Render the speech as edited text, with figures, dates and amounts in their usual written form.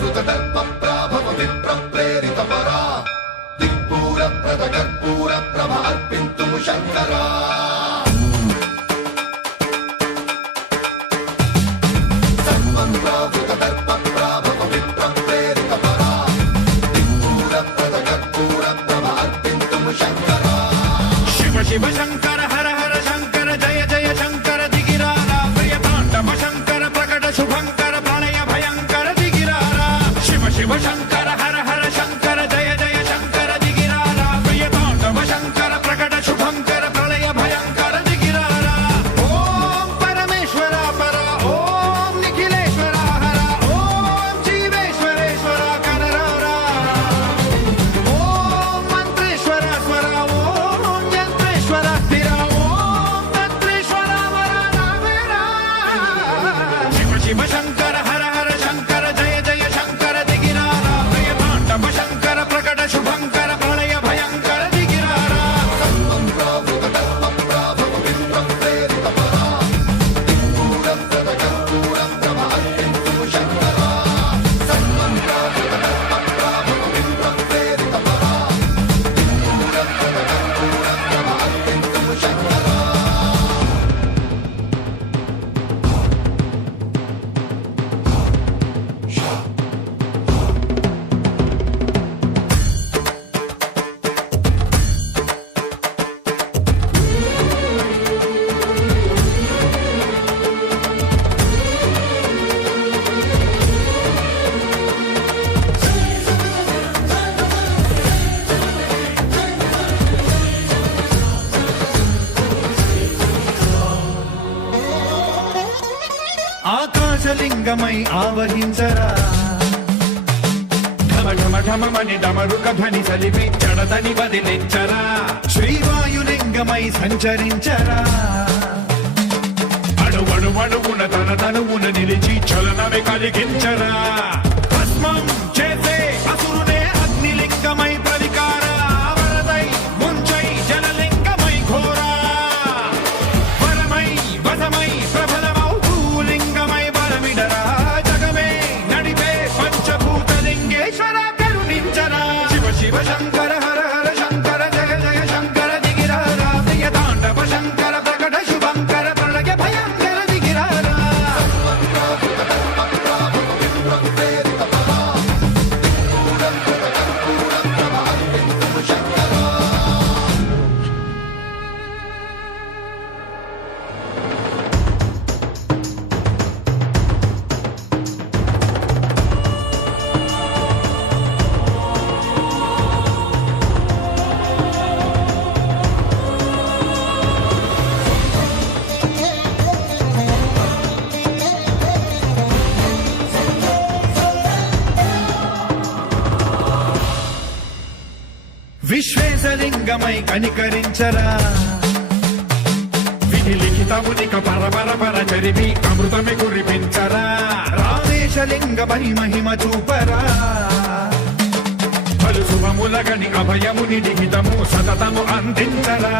దర్పప్రాభవ విప్రప్రేరితపరా దిక్పూరప్రద కర్పూర ప్రభ అర్పింతుము శంకరా సర్వప్రావృత దర్పప్రాభవ విప్రప్రేరితపరా దిక్పూరప్రద కర్పూర ప్రభ అర్పింతుము శంకరా శివ శివ శంకర హర హర శంకర జయ జయ శంకర దిగిరారా ప్రియ తాండవ శంకర ప్రకట శుభంకర ప్రళయ భయంకర దిగిరారా శివ శివ శంకర హర హర శంకర జయ జయ శంకర దిగిరారా ప్రియ తాండవ శంకర ప్రకట శుభంకర ప్రళయ భయంకర దిగిరారా ఓం పరమేశ్వర పర ఓం నిఖిలేశ్వర హర ఓం జీవేశ్వరేశ్వర కరరారా ఓం మంత్రేశ్వర స్వర ఓం యంత్రేశ్వర స్థిర ఓం తంత్రేశ్వర వర నావేరా శివ శివ శంకర హర హర శంకర జయ జయ శంకర దిగిరారా ప్రియ తాండవ శంకర ప్రకట శుభంకర ప్రళయ భయంకర దిగిరారా సర్వప్రావృత దర్పప్రాభవ విప్రప్రేరితపరా దిక్పూరప్రద కర్పూర ప్రభ అర్పింతుము శంకరా సర్వప్రావృత దర్పప్రాభవ విప్రప్రేరితపరా దిక్పూరప్రద కర్పూర ప్రభ అర్పింతుము శంకరా ఆకాశలింగమై ఆవహించరా ఢమ ఢమ ఢమమని డమరుక ధ్వని సలిపి జడదని వదిలించరా శ్రీవాయులింగమై సంచరించరా అణువణువున తన తనువున నిలిచి చలనమే కలిగించరా భస్మం చేసే అసురునే అగ్నిలింగమై ప్రవికార వరదై ముంచై జలలింగమై ఘోరా వరమై వసమై ప్రబలమౌ భూలింగమై బలమిడరా జగమే నడిపే పంచభూతలింగేశ్వర కరుణించరా శివ శివ శంకర హర హర శంకర జయ జయ శంకర దిగిరారా ప్రియ తాండవ శంకర ప్రకట శుభంకర ప్రళయ భయంకర దిగిరారా సర్వప్రావృత దర్పప్రాభవ విప్రప్రేరితపరా దిక్పూరప్రద కర్పూర ప్రభ అర్పింతుము శంకరా విశ్వేశలింగమై కనికరించరా విధి లిఖితమునిక పరపర చరివి అమృతమి కురిపించరా రామేశలింగమై మహిమ చూపరా పలు శుభములగని అభయముని లిఖితము సతతము అందించరా